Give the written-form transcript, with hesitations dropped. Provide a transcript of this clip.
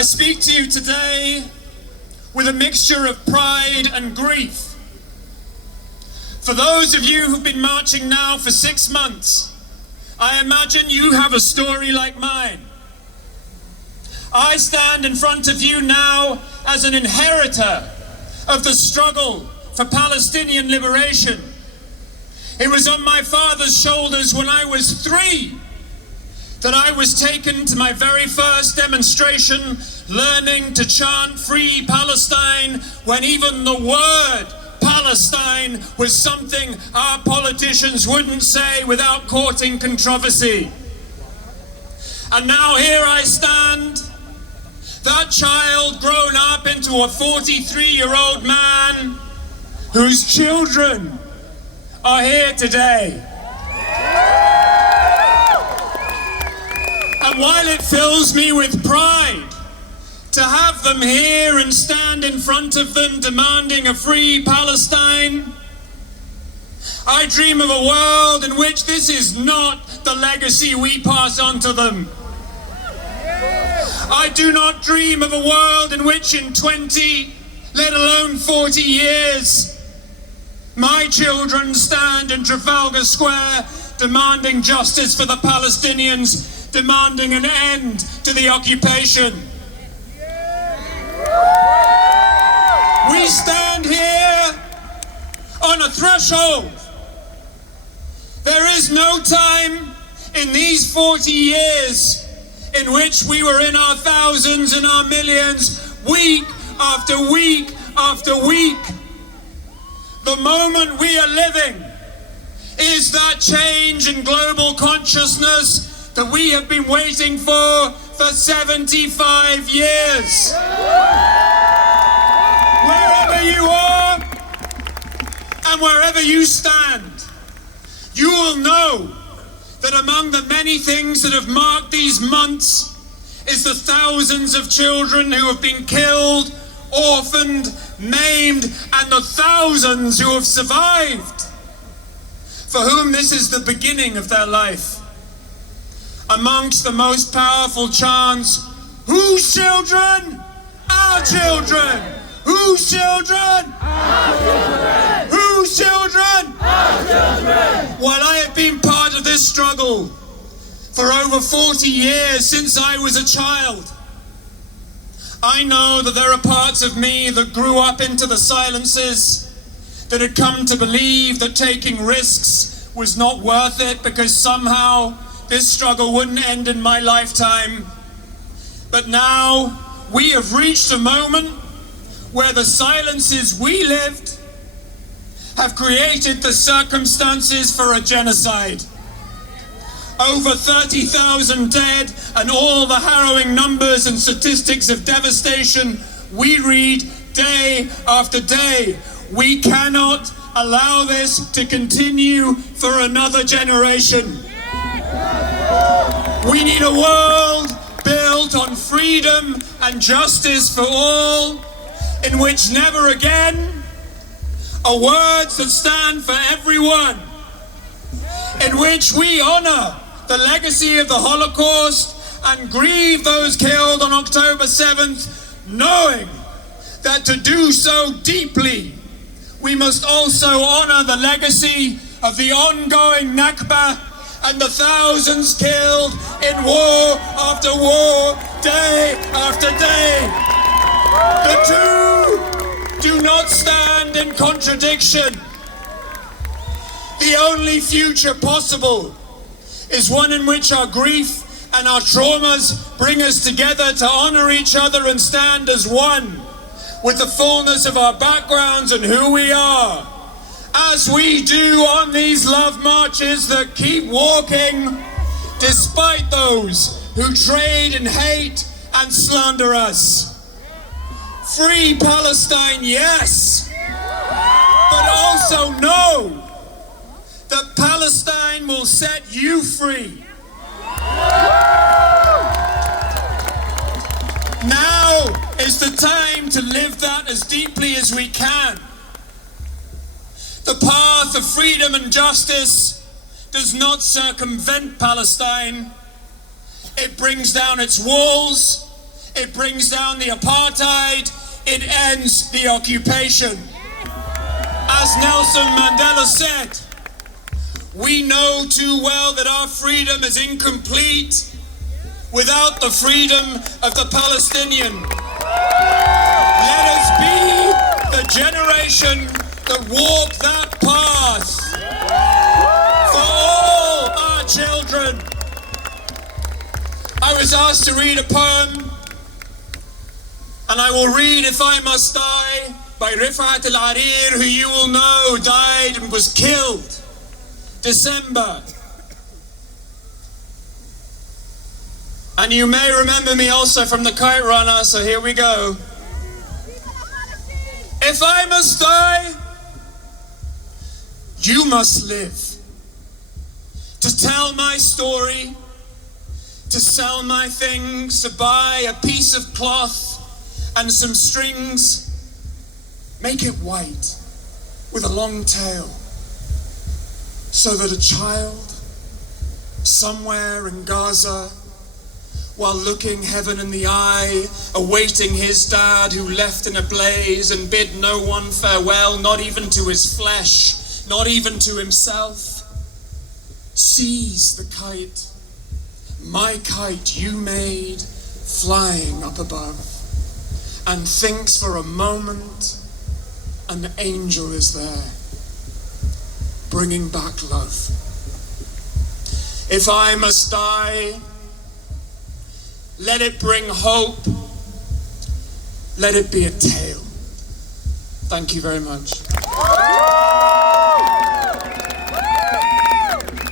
I speak to you today with a mixture of pride and grief. For those of you who've been marching now for 6 months, I imagine you have a story like mine. I stand in front of you now as an inheritor of the struggle for Palestinian liberation. It was on my father's shoulders when I was 3 that I was taken to my very first demonstration, learning to chant Free Palestine, when even the word Palestine was something our politicians wouldn't say without courting controversy. And now here I stand, that child grown up into a 43-year-old man whose children are here today. And while it fills me with pride to have them here and stand in front of them demanding a free Palestine, I dream of a world in which this is not the legacy we pass on to them. I do not dream of a world in which in 20, let alone 40 years, my children stand in Trafalgar Square demanding justice for the Palestinians, demanding an end to the occupation. We stand here on a threshold. There is no time in these 40 years in which we were in our thousands and our millions, week after week after week. The moment we are living is that change in global consciousness that we have been waiting for 75 years. Wherever you are and wherever you stand, you will know that among the many things that have marked these months is the thousands of children who have been killed, orphaned, maimed, and the thousands who have survived, for whom this is the beginning of their life. Amongst the most powerful chants, whose children? Our children! Whose children? Our children! Whose children? Our children! While I have been part of this struggle for over 40 years since I was a child, I know that there are parts of me that grew up into the silences, that had come to believe that taking risks was not worth it because somehow this struggle wouldn't end in my lifetime. But now we have reached a moment where the silences we lived have created the circumstances for a genocide. Over 30,000 dead and all the harrowing numbers and statistics of devastation we read day after day. We cannot allow this to continue for another generation. We need a world built on freedom and justice for all, in which never again are words that stand for everyone, in which we honor the legacy of the Holocaust and grieve those killed on October 7th, knowing that to do so deeply, we must also honor the legacy of the ongoing Nakba and the thousands killed in war after war, day after day. The two do not stand in contradiction. The only future possible is one in which our grief and our traumas bring us together to honor each other and stand as one with the fullness of our backgrounds and who we are, as we do on these love marches that keep walking despite those who trade in hate and slander us. Free Palestine, yes, but also know that Palestine will set you free. Now is the time to live that as deeply as we can. The path of freedom and justice does not circumvent Palestine. It brings down its walls, It brings down the apartheid. It ends the occupation. As Nelson Mandela said, we know too well that our freedom is incomplete without the freedom of the Palestinian. Let us be the generation that walk that path for all our children. I was asked to read a poem, and I will read If I Must Die by Rifat al-Arir, who you will know died and was killed December. And you may remember me also from the Kite Runner, so here we go. If I must die, you must live. To tell my story, to sell my things, to buy a piece of cloth and some strings. Make it white with a long tail, so that a child somewhere in Gaza, while looking heaven in the eye, awaiting his dad who left in a blaze and bid no one farewell, not even to his flesh, not even to himself, sees the kite, my kite you made, flying up above, and thinks for a moment an angel is there, bringing back love. If I must die, let it bring hope. Let it be a tale. Thank you very much.